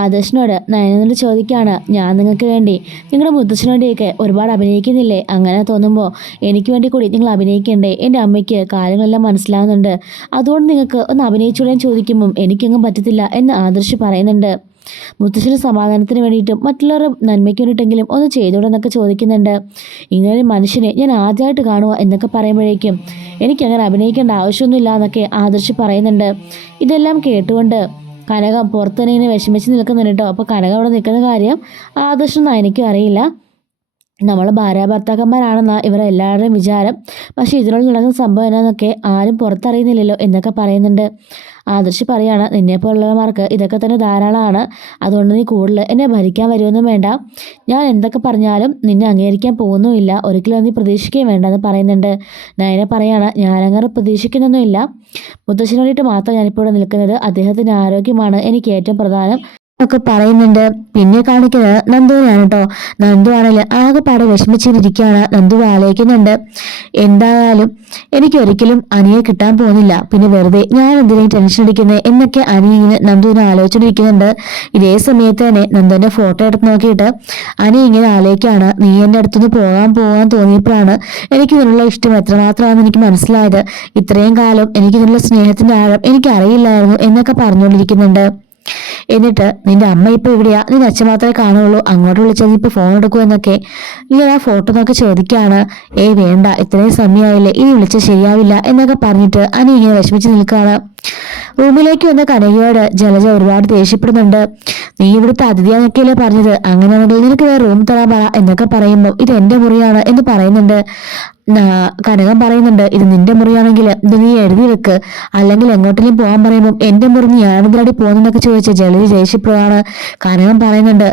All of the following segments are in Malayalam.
ആദർശിനോട് നയനോട് ചോദിക്കുകയാണ്, ഞാൻ നിങ്ങൾക്ക് വേണ്ടി നിങ്ങളുടെ മുത്തച്ഛന് വേണ്ടിയൊക്കെ ഒരുപാട് അഭിനയിക്കുന്നില്ലേ? അങ്ങനെ തോന്നുമ്പോൾ എനിക്ക് വേണ്ടി കൂടി നിങ്ങൾ അഭിനയിക്കണ്ടേ? എൻ്റെ അമ്മയ്ക്ക് കാര്യങ്ങളെല്ലാം മനസ്സിലാവുന്നുണ്ട്, അതുകൊണ്ട് നിങ്ങൾക്ക് ഒന്ന് അഭിനയിച്ചുകൂടെ ചോദിക്കുമ്പം എനിക്കൊന്നും പറ്റത്തില്ല എന്ന് ആദർശ് പറയുന്നുണ്ട്. മുത്തശ്ശന് സമാധാനത്തിന് വേണ്ടിയിട്ടും മറ്റുള്ളവരുടെ നന്മയ്ക്ക് വേണ്ടിയിട്ടെങ്കിലും ഒന്ന് ചെയ്തോടെന്നൊക്കെ ചോദിക്കുന്നുണ്ട്. ഇങ്ങനെ ഒരു മനുഷ്യനെ ഞാൻ ആദ്യമായിട്ട് കാണുക എന്നൊക്കെ പറയുമ്പോഴേക്കും എനിക്കങ്ങനെ അഭിനയിക്കേണ്ട ആവശ്യമൊന്നുമില്ല എന്നൊക്കെ ആദർശ് പറയുന്നുണ്ട്. ഇതെല്ലാം കേട്ടുകൊണ്ട് കനകം പുറത്തുതന്നെ ഇങ്ങനെ വിഷമിച്ച് നിൽക്കുന്നുണ്ട് കേട്ടോ. അപ്പോൾ കനകം അവിടെ നിൽക്കുന്ന കാര്യം ആദർശൊന്നും എനിക്കും അറിയില്ല. നമ്മൾ ഭാര്യ ഭർത്താക്കന്മാരാണെന്നാ ഇവരെ എല്ലാവരുടെയും വിചാരം. പക്ഷേ ഇതിനുള്ളിൽ നടക്കുന്ന സംഭവം എന്നാന്നൊക്കെ ആരും പുറത്തറിയുന്നില്ലല്ലോ എന്നൊക്കെ പറയുന്നുണ്ട്. ആദർശ് പറയാണ്, നിന്നെപ്പോലുള്ളവന്മാർക്ക് ഇതൊക്കെ തന്നെ ധാരാളമാണ്, അതുകൊണ്ട് നീ കൂടുതൽ എന്നെ ഭരിക്കാൻ വരുമൊന്നും വേണ്ട. ഞാൻ എന്തൊക്കെ പറഞ്ഞാലും നിന്നെ അംഗീകരിക്കാൻ പോകുന്നുമില്ല, ഒരിക്കലും നീ പ്രതീക്ഷിക്കുകയും വേണ്ട എന്ന് പറയുന്നുണ്ട്. നയനെ പറയാണ്, ഞാനങ്ങനെ പ്രതീക്ഷിക്കുന്നൊന്നുമില്ല, മുത്തശ്ശിന് വേണ്ടിയിട്ട് മാത്രം ഞാനിപ്പോൾ ഇവിടെ നിൽക്കുന്നത്. അദ്ദേഹത്തിൻ്റെ ആരോഗ്യമാണ് എനിക്ക് ഏറ്റവും പ്രധാനം ഒക്കെ പറയുന്നുണ്ട്. പിന്നെ കാണിക്കുന്നത് നന്ദുവിനാണ് കേട്ടോ. നന്ദു ആണെങ്കിൽ ആകെപ്പാടെ വിഷമിച്ചിരിക്കുകയാണ്. നന്ദു ആലോചിക്കുന്നുണ്ട്, എന്തായാലും എനിക്ക് ഒരിക്കലും അനിയെ കിട്ടാൻ പോകുന്നില്ല, പിന്നെ വെറുതെ ഞാൻ എന്തിനേയും ടെൻഷൻ അടിക്കുന്നത് എന്നൊക്കെ അനി ഇങ്ങനെ നന്ദുവിനെ ആലോചിച്ചിരിക്കുന്നുണ്ട്. ഇതേ സമയത്ത് തന്നെ നന്ദുവിന്റെ ഫോട്ടോ എടുത്ത് നോക്കിയിട്ട് അനി ഇങ്ങനെ ആലോചിക്കുകയാണ്, നീ എൻ്റെ അടുത്തുനിന്ന് പോകാൻ തോന്നിയപ്പോഴാണ് എനിക്ക് ഇതിനുള്ള ഇഷ്ടം എത്രമാത്രമാണെന്ന് എനിക്ക് മനസ്സിലായത്. ഇത്രയും കാലം എനിക്ക് ഇതിനുള്ള സ്നേഹത്തിന്റെ ആഴം എനിക്ക് അറിയില്ലായിരുന്നു എന്നൊക്കെ പറഞ്ഞുകൊണ്ടിരിക്കുന്നുണ്ട്. എന്നിട്ട് നിന്റെ അമ്മ ഇപ്പൊ ഇവിടെയാ, നിന്റെ അച്ഛൻ മാത്രമേ കാണുള്ളൂ, അങ്ങോട്ട് വിളിച്ചാൽ നീ ഇപ്പൊ ഫോൺ എടുക്കൂ എന്നൊക്കെ ഇങ്ങനെ ആ ഫോട്ടോ നോക്കി ചോദിക്കുകയാണ്. വേണ്ട, ഇത്രയും സമയമായില്ലേ, ഇനി വിളിച്ചാൽ ശരിയാവില്ല എന്നൊക്കെ പറഞ്ഞിട്ട് അനി ഇങ്ങനെ വിഷമിച്ച് നിൽക്കുകയാണ്. റൂമിലേക്ക് വന്ന കനകയോട് ജലജ ഒരുപാട് ദേഷ്യപ്പെടുന്നുണ്ട്. നീ ഇവിടുത്തെ അതിഥിയാന്നൊക്കെയല്ലേ പറഞ്ഞത്, അങ്ങനെയാണെങ്കിൽ നിനക്ക് വേറെ റൂം തരാൻ പറ എന്നൊക്കെ പറയുമ്പോൾ ഇത് എന്റെ മുറിയാണ് എന്ന് പറയുന്നുണ്ട്. കനകം പറയുന്നുണ്ട്, ഇത് നിന്റെ മുറിയാണെങ്കിൽ ഇത് നീ എഴുതി വെക്ക്, അല്ലെങ്കിൽ എങ്ങോട്ടെങ്കിലും പോകാൻ പറയുമ്പോൾ എന്റെ മുറി നീ ആണെന്തിനാടി പോകുന്നതൊക്കെ ചോദിച്ച ജലജ ദേഷ്യപ്പെടുകയാണ്. കനകം പറയുന്നുണ്ട്,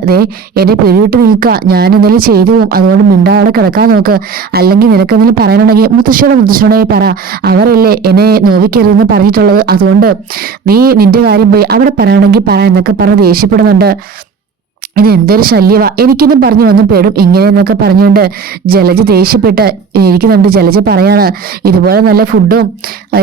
എന്റെ പിടിവിട്ട് നിൽക്കുക, ഞാൻ എന്തെങ്കിലും ചെയ്തു പോകും, അതുകൊണ്ട് മിണ്ടാടെ കിടക്കാൻ നോക്ക്, അല്ലെങ്കിൽ നിനക്ക് എന്തെങ്കിലും പറയാനുണ്ടെങ്കിൽ മുത്തശ്ശിയോടെ പറ, അവരല്ലേ എന്നെ നോവിക്കരുതെന്ന് പറഞ്ഞിട്ടുള്ളത്, അതുകൊണ്ട് നീ നിന്റെ കാര്യം പോയി അവിടെ പറയാണെങ്കിൽ പറ എന്നൊക്കെ പറഞ്ഞ് ദേഷ്യപ്പെടുന്നുണ്ട്. ഇത് എന്തൊരു ശല്യവാ, എനിക്കൊന്നും പറഞ്ഞു വന്ന് പേടും ഇങ്ങനെ എന്നൊക്കെ പറഞ്ഞുകൊണ്ട് ജലജ ദേഷ്യപ്പെട്ട് ഇരിക്കുന്നുണ്ട്. ജലജ പറയാണ്, ഇതുപോലെ നല്ല ഫുഡും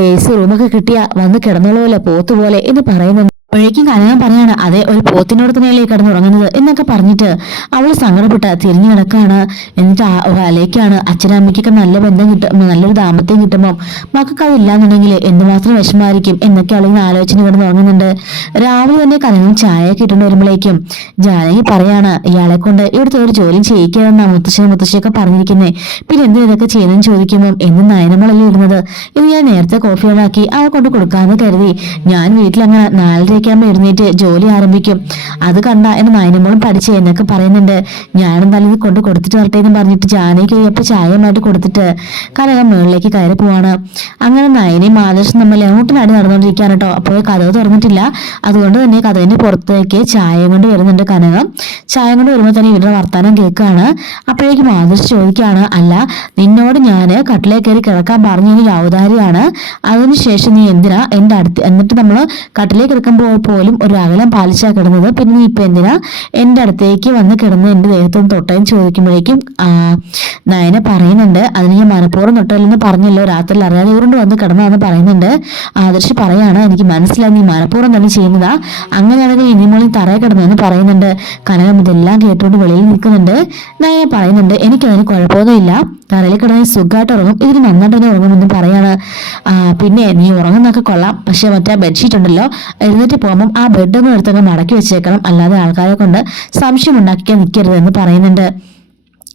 AC റൂമൊക്കെ കിട്ടിയാ വന്ന് കിടന്നോളൂല്ലോ പോത്തുപോലെ എന്ന് പറയുന്നുണ്ട്. അപ്പോഴേക്കും കനകം പറയാണ്, അതെ, ഒരു പോത്തിനോട് തന്നെയല്ലേ കിടന്നുറങ്ങുന്നത് എന്നൊക്കെ പറഞ്ഞിട്ട് അവൾ സങ്കടപ്പെട്ട് തിരിഞ്ഞു കിടക്കാണ്. എന്നിട്ട് അലേക്കാണ് അച്ഛനമ്മയ്ക്കൊക്കെ നല്ല ബന്ധം കിട്ടും, നല്ലൊരു ദാമ്പത്യം കിട്ടുമ്പോൾ മക്കൾക്ക് അതില്ലാന്നുണ്ടെങ്കിൽ എന്തുമാത്രം വിഷമായിരിക്കും എന്നൊക്കെ അവളിങ്ങനെ ആലോചന കിടന്നുറങ്ങുന്നുണ്ട്. രാവിലെ തന്നെ കനകം ചായയൊക്കെ ഇട്ടുകൊണ്ട് വരുമ്പോഴേക്കും ജാനകി പറയാണ്, ഇയാളെ കൊണ്ട് ഇവിടുത്തെ ഒരു ജോലി ചെയ്യിക്കാതെന്നാ മുത്തശ്ശിയൊക്കെ പറഞ്ഞിരിക്കുന്നത്, പിന്നെ എന്തിനാ ഇതൊക്കെ ചെയ്യുന്നതെന്ന് ചോദിക്കുമ്പോൾ എന്ന് നയനമളല്ലേ ഇടുന്നത്, ഇത് ഞാൻ നേരത്തെ കോഫി ഉണ്ടാക്കി അവളെ കൊണ്ട് കൊടുക്കാമെന്ന് കരുതി, ഞാൻ വീട്ടിലങ്ങനെ 4:30 എഴുന്നേറ്റ് ജോലി ആരംഭിക്കും, അത് കണ്ട എന്നെ നയനമോളും പഠിച്ചേ എന്നൊക്കെ പറയുന്നുണ്ട്. ഞാനും തലേന്ന് കൊണ്ട് കൊടുത്തിട്ട് വരട്ടെ എന്ന് പറഞ്ഞിട്ട് ജാനയ്ക്ക് അപ്പൊ ചായയുമായിട്ട് കൊടുത്തിട്ട് കനകം മുകളിലേക്ക് കയറി പോവാണ്. അങ്ങനെ നയനയും ആദർശം തമ്മിൽ അങ്ങോട്ടിനാടി നടന്നുകൊണ്ടിരിക്കുകയാണ് കേട്ടോ. അപ്പോൾ കഥവ് തുറന്നിട്ടില്ല, അതുകൊണ്ട് തന്നെ കഥവിന്റെ പുറത്തേക്ക് ചായ കൊണ്ട് വരുന്നുണ്ട് കനകം. ചായ കൊണ്ട് വരുമ്പോൾ തന്നെ ഇവരുടെ വർത്താനം കേൾക്കുകയാണ്. അപ്പോഴേക്കും ആദർശ് ചോദിക്കുകയാണ്, അല്ല, നിന്നോട് ഞാൻ കട്ടിലേ കയറി കിടക്കാൻ പറഞ്ഞൊരു ഔദാരിയാണ്, അതിനുശേഷം നീ എന്തിനാ എൻ്റെ അടുത്ത്, എന്നിട്ട് നമ്മൾ കട്ടിലേക്ക് കിടക്കുമ്പോൾ പോലും ഒരു അകലം പാലിച്ചാ കിടന്നത്, പിന്നെ നീ ഇപ്പൊ എന്തിനാ എന്റെ അടുത്തേക്ക് വന്ന് കിടന്ന് എന്റെ ദേഹത്തോട് തൊട്ടേന്ന് ചോദിക്കുമ്പോഴേക്കും നയന പറയുന്നുണ്ട്, അതിന് ഞാൻ മനഃപൂർവ്വം തൊട്ടല്ലെന്ന് പറഞ്ഞല്ലോ, രാത്രിയിൽ അറിയാതെ ഉരുണ്ട് വന്ന് കിടന്നതെന്ന് പറയുന്നുണ്ട്. ആദർശ് പറയാണ്, എനിക്ക് മനസ്സിലായി, നീ മനഃപൂർവ്വം തന്നെ ചെയ്യുന്നതാ, അങ്ങനെയാണെങ്കിൽ ഇനിമോളിൽ തറയെ കിടന്നെന്ന് പറയുന്നുണ്ട്. കനകം ഇതെല്ലാം കേട്ടുകൊണ്ട് വെളിയിൽ നിൽക്കുന്നുണ്ട്. നയന പറയുന്നുണ്ട്, എനിക്കതിന് കുഴപ്പമൊന്നുമില്ല, തറയിൽ കിടന്ന് സുഖമായിട്ട് ഉറങ്ങും, ഇതിന് നന്നായിട്ട് തന്നെ ഉറങ്ങുമെന്ന് പറയാണ്. പിന്നെ നീ ഉറങ്ങുന്നൊക്കെ കൊള്ളാം, പക്ഷെ മറ്റേ ബെഡ്ഷീറ്റ് ഉണ്ടല്ലോ, എഴുന്നേറ്റ് പോകുമ്പോൾ ആ ബെഡൊന്നും എടുത്തങ്ങ് മടക്കി വെച്ചേക്കണം, അല്ലാതെ ആൾക്കാരെ കൊണ്ട് സംശയം ഉണ്ടാക്കിക്കാൻ നിൽക്കരുതെന്ന് പറയുന്നുണ്ട്.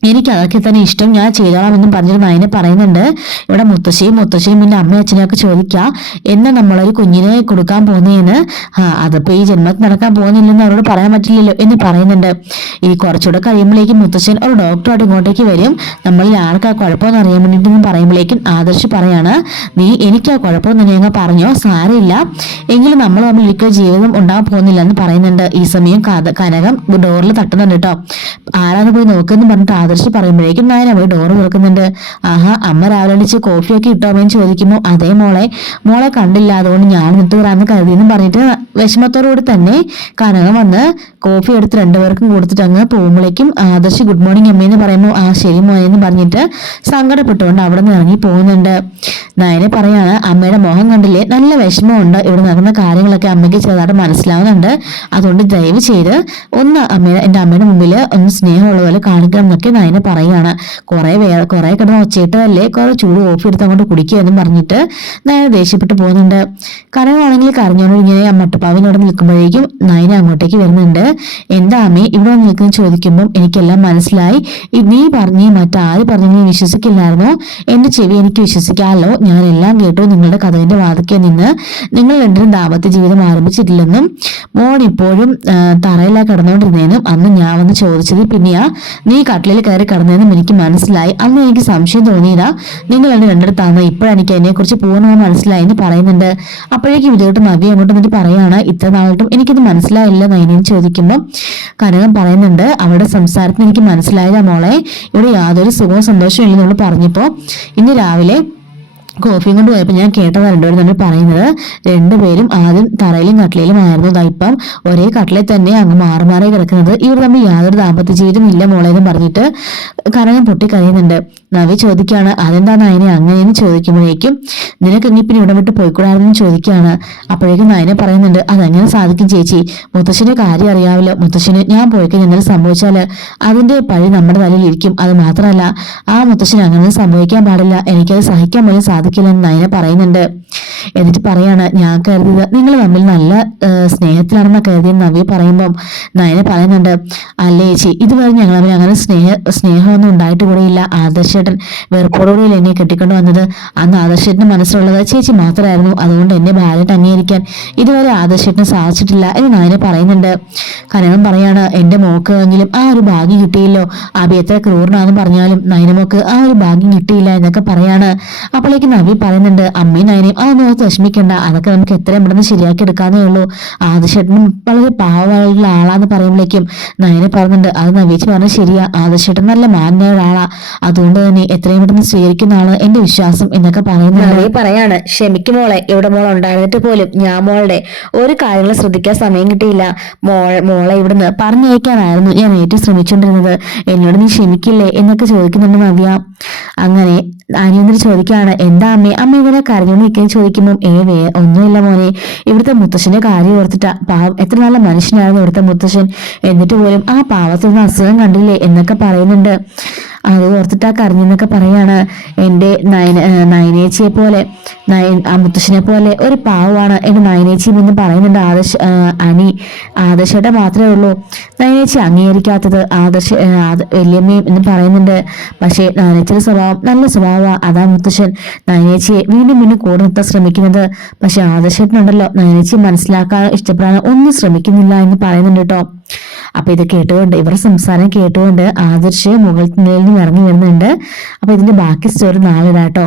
എനിക്ക് അതൊക്കെ തന്നെ ഇഷ്ടം, ഞാൻ ചെയ്തോളാം എന്നും പറഞ്ഞിട്ട് നയനെ പറയുന്നുണ്ട്. ഇവിടെ മുത്തശ്ശിയും പിന്നെ അമ്മയും അച്ഛനും ഒക്കെ ചോദിക്കുക, എന്നെ നമ്മളൊരു കുഞ്ഞിനെ കൊടുക്കാൻ പോകുന്നതെന്ന്, അതിപ്പോ ഈ ജന്മത്തിൽ നടക്കാൻ പോകുന്നില്ലെന്ന് അവരോട് പറയാൻ പറ്റില്ലല്ലോ എന്ന് പറയുന്നുണ്ട്. ഈ കുറച്ചുകൂടെ കഴിയുമ്പോഴേക്കും മുത്തശ്ശൻ ഒരു ഡോക്ടറായിട്ട് ഇങ്ങോട്ടേക്ക് വരും, നമ്മളിൽ ആർക്കാ കുഴപ്പമെന്ന് അറിയാൻ വേണ്ടിയിട്ടെന്ന് പറയുമ്പോഴേക്കും ആദർശ് പറയാണ്, നീ എനിക്കാ കുഴപ്പമെന്ന് തന്നെ അങ്ങ് പറഞ്ഞോ, സാരമില്ല, എങ്കിലും നമ്മൾ തമ്മിൽ ഒരിക്കലും ജീവിതം ഉണ്ടാകാൻ പോകുന്നില്ല എന്ന് പറയുന്നുണ്ട്. ഈ സമയം കനകം ഡോറിൽ തട്ടുന്നുണ്ട് കേട്ടോ. ആരാന്ന് പോയി നോക്കുമെന്ന് പറഞ്ഞിട്ട് ആദർശ് പറയുമ്പോഴേക്കും നയന പോയി ഡോറ് തുറക്കുന്നുണ്ട്. ആഹാ, അമ്മ രാവിലെ അടിച്ച് കോഫിയൊക്കെ ഇട്ടോ അമ്മയെന്ന് ചോദിക്കുമ്പോൾ അതേ മോളെ കണ്ടില്ല, അതുകൊണ്ട് ഞാൻ നിട്ട് വരാമെന്ന് കരുതിയെന്ന് പറഞ്ഞിട്ട് വിഷമത്തോടുകൂടി തന്നെ കനകം വന്ന് കോഫി എടുത്ത് രണ്ടുപേർക്കും കൊടുത്തിട്ട് അങ്ങ് പോകുമ്പോഴേക്കും ആദർശ് ഗുഡ് മോർണിംഗ് അമ്മയെന്ന് പറയുമ്പോൾ ആ ശരി മോനെ എന്ന് പറഞ്ഞിട്ട് സങ്കടപ്പെട്ടുകൊണ്ട് അവിടെ നിന്ന് ഇറങ്ങി പോകുന്നുണ്ട്. നയനെ പറയാണ്, അമ്മയുടെ മുഖം കണ്ടില്ലേ, നല്ല വിഷമമുണ്ട്, ഇവിടെ നടക്കുന്ന കാര്യങ്ങളൊക്കെ അമ്മയ്ക്ക് ചെറുതായിട്ട് മനസ്സിലാവുന്നുണ്ട്, അതുകൊണ്ട് ദയവ് ചെയ്ത് ഒന്ന് എൻ്റെ അമ്മയുടെ മുമ്പിൽ ഒന്ന് സ്നേഹമുള്ള പോലെ കാണിക്കണം എന്നൊക്കെ നയനെ പറയുകയാണ്. കുറെ കിടന്ന് ഒച്ചയിട്ടതല്ലേ, കുറെ ചൂട് കോഫി എടുത്ത് അങ്ങോട്ട് കുടിക്കുക എന്നും പറഞ്ഞിട്ട് നയന ദേഷ്യപ്പെട്ട് പോകുന്നുണ്ട്. കനകാണെങ്കിൽ കരഞ്ഞോണ്ട് ഇങ്ങനെ മട്ടുപ്പാവിനോട് നിൽക്കുമ്പോഴേക്കും നയന അങ്ങോട്ടേക്ക് വരുന്നുണ്ട്. എന്താ അമ്മേ ഇവിടെ വന്ന് നിൽക്കുന്ന ചോദിക്കുമ്പോൾ എനിക്കെല്ലാം മനസ്സിലായി, നീ പറഞ്ഞ് മറ്റാര് പറഞ്ഞു നീ വിശ്വസിക്കില്ലായിരുന്നോ, എന്റെ ചെവി എനിക്ക് വിശ്വസിക്കാമല്ലോ, ഞാൻ എല്ലാം കേട്ടു, നിങ്ങളുടെ കഥകിന്റെ വാതിക്കെ നിന്ന് നിങ്ങൾ രണ്ടും ദാമ്പത്യ ജീവിതം ആരംഭിച്ചിട്ടില്ലെന്നും മോൻ ഇപ്പോഴും തറയിലാ കിടന്നുകൊണ്ടിരുന്നേനും അന്ന് ഞാൻ വന്ന് ചോദിച്ചത് പിന്നെയാ നീ കട്ടിലിൽ കയറി കിടന്നതെന്നും എനിക്ക് മനസ്സിലായി, അന്ന് എനിക്ക് സംശയം തോന്നിയില്ല നിങ്ങൾ രണ്ടിടത്താന്ന്, ഇപ്പോഴെനിക്ക് അതിനെ കുറിച്ച് പൂർണ്ണമായി മനസ്സിലായി എന്ന് പറയുന്നുണ്ട്. അപ്പോഴേക്കും ഇതോട്ട് നവ്യ അങ്ങോട്ട് എന്നിട്ട് പറയാണ്, ഇത്ര നാളായിട്ടും എനിക്കിത് മനസ്സിലായില്ല നയനെന്ന് ചോദിക്കുമ്പോൾ കനകം പറയുന്നുണ്ട്, അവരുടെ സംസാരത്തിന് എനിക്ക് മനസ്സിലായതാ മോളെ, ഇവിടെ യാതൊരു സുഖവും സന്തോഷവും ഇല്ലെന്ന് നമ്മൾ പറഞ്ഞപ്പോ ഇന്ന് രാവിലെ കോഫിയും കൊണ്ട് പോയപ്പോൾ ഞാൻ കേട്ടത് രണ്ടുപേരും നമ്മൾ പറയുന്നത് രണ്ടുപേരും ആദ്യം തറയിലും കട്ടിലും ആയിരുന്നു, ഇപ്പം ഒരേ കട്ടിലെ തന്നെ അങ്ങ് മാറി കിടക്കുന്നത്, ഇവർ തമ്മിൽ യാതൊരു ദാമ്പത്യ ജീവിതം ഇല്ല മോളെ എന്ന് പറഞ്ഞിട്ട് കനകം പൊട്ടി കഴിയുന്നുണ്ട്. നവി ചോദിക്കുകയാണ്, അതെന്താണ് അതിനെ അങ്ങനെയെന്ന് ചോദിക്കുമ്പോഴേക്കും നിനക്ക് ഇനി പിന്നെ ഇവിടെ വിട്ട് പോയിക്കൂടാതെന്ന് ചോദിക്കുകയാണ്. അപ്പോഴേക്കും നയനെ പറയുന്നുണ്ട്, അതെങ്ങനെ സാധിക്കും ചേച്ചി, മുത്തശ്ശിന്റെ കാര്യം അറിയാമല്ലോ, മുത്തശ്ശന് ഞാൻ പോയിക്കഴിഞ്ഞാൽ എന്തെങ്കിലും സംഭവിച്ചാല് അതിന്റെ പഴി നമ്മുടെ തലയിൽ ഇരിക്കും, അത് മാത്രമല്ല ആ മുത്തശ്ശന് അങ്ങനെ സംഭവിക്കാൻ പാടില്ല, എനിക്കത് സഹിക്കാൻ പോലും സാധിക്കില്ലെന്ന് നയനെ പറയുന്നുണ്ട്. എന്നിട്ട് പറയാണ്, ഞാൻ കരുതിയത് നിങ്ങൾ തമ്മിൽ നല്ല സ്നേഹത്തിലാണെന്ന് കരുതിയെന്ന് നവ്യ പറയുമ്പം നയനെ പറയുന്നുണ്ട്, അല്ലേ ചേച്ചി ഇതുവരെ ഞങ്ങൾ തമ്മിൽ അങ്ങനെ സ്നേഹമൊന്നും ഉണ്ടായിട്ട് കൂടെയില്ല, ആദർശേട്ടൻ വെറുപ്പോടുകൂടി എന്നെ കെട്ടിക്കൊണ്ട് വന്നത് അന്ന് ആദർശേട്ടന്റെ മനസ്സിലുള്ളത് ചേച്ചി മാത്രമായിരുന്നു, അതുകൊണ്ട് എന്നെ ഭാര്യയായിട്ട് അംഗീകരിക്കാൻ ഇതുവരെ ആദർശേട്ടന് സാധിച്ചിട്ടില്ല എന്ന് നയനെ പറയുന്നുണ്ട്. കനകം പറയാണ്, എന്റെ മോക്ക് എങ്കിലും ആ ഒരു ഭാഗ്യം കിട്ടിയില്ലോ, അഭി എത്ര ക്രൂരനാണെന്ന് പറഞ്ഞാലും നയനമോക്ക് ആ ഒരു ഭാഗ്യം കിട്ടിയില്ല എന്നൊക്കെ പറയാണ്. അപ്പോഴേക്ക് നവി പറയുന്നുണ്ട്, അമ്മയും നയനയും അതൊന്നും ഓർത്ത് വിഷമിക്കണ്ട, അതൊക്കെ നമുക്ക് എത്രയും പെട്ടെന്ന് ശരിയാക്കി എടുക്കാന്നേ ഉള്ളൂ, ആദർശേട്ടനും വളരെ പാവമായിട്ടുള്ള ആളാന്ന് പറയുമ്പോഴേക്കും നയനെ പറയുന്നുണ്ട്, അത് നവീച്ച് പറഞ്ഞാൽ ശരിയാ, ആദർശേട്ടൻ നല്ല മാന്യമായ ഒരാളാ, അതുകൊണ്ട് തന്നെ എത്രയും പെട്ടെന്ന് സ്വീകരിക്കുന്ന ആള് എന്റെ വിശ്വാസം എന്നൊക്കെ പറയുന്നത് പറയാണ്. ക്ഷമിക്കും മോളെ, ഇവിടെ മോൾ ഉണ്ടായിരുന്നിട്ട് പോലും ഞാൻ മോളുടെ ഒരു കാര്യങ്ങൾ ശ്രദ്ധിക്കാൻ സമയം കിട്ടിയില്ല, മോളെ ഇവിടുന്ന് പറഞ്ഞയക്കാനായിരുന്നു ഞാൻ ഏറ്റവും ശ്രമിച്ചുകൊണ്ടിരുന്നത്, എന്നോട് നീ ക്ഷമിക്കില്ലേ എന്നൊക്കെ ചോദിക്കുന്നുണ്ട് നവ്യ. അങ്ങനെ അനിയന്ത്രി ചോദിക്കുകയാണ്, എന്താ അമ്മ ഇവരെ കരഞ്ഞോണ്ട് നിൽക്കാൻ ചോദിക്കുമ്പോൾ ഒന്നുമില്ല മോനെ, ഇവിടുത്തെ മുത്തശ്ശന്റെ കാര്യം ഓർത്തിട്ടാ, പാവം എത്ര നല്ല മനുഷ്യനായിരുന്നു ഇവിടുത്തെ മുത്തശ്ശൻ, എന്നിട്ട് പോലും ആ പാവത്തിന് അസുഖം കണ്ടില്ലേ എന്നൊക്കെ പറയുന്നുണ്ട്, അത് ഓർത്തിട്ടാ കരഞ്ഞെന്നൊക്കെ പറയാണ്. എൻ്റെ നയനേച്ചിയെ പോലെ ആ മുത്തശ്ശനെ പോലെ ഒരു പാവമാണ് എൻ്റെ നയനേച്ചി എന്ന് പറയുന്നുണ്ട് ആദർശേട്ട മാത്രമേ ഉള്ളൂ നയനേച്ചി അംഗീകരിക്കാത്തത്, വല്യമ്മയും എന്ന് പറയുന്നുണ്ട്. പക്ഷേ നയനേച്ചിയുടെ സ്വഭാവം നല്ല സ്വഭാവമാണ്, അതാ മുത്തശ്ശൻ നയനേച്ചിയെ വീണ്ടും കൂടെ നിർത്താൻ ശ്രമിക്കുന്നത്. പക്ഷെ ആദർശേട്ടനുണ്ടല്ലോ നയനേച്ചി മനസ്സിലാക്കാൻ ഇഷ്ടപ്പെടാൻ ഒന്നും ശ്രമിക്കുന്നില്ല എന്ന് പറയുന്നുണ്ട് കേട്ടോ. അപ്പൊ ഇത് കേട്ടുകൊണ്ട് ഇവരുടെ സംസാരം കേട്ടുകൊണ്ട് ആദർശ് മുകളിൽ നിന്നും ഇറങ്ങി വരുന്നുണ്ട്. അപ്പൊ ഇതിന്റെ ബാക്കി സ്റ്റോറി നാളെ ഇടാട്ടോ.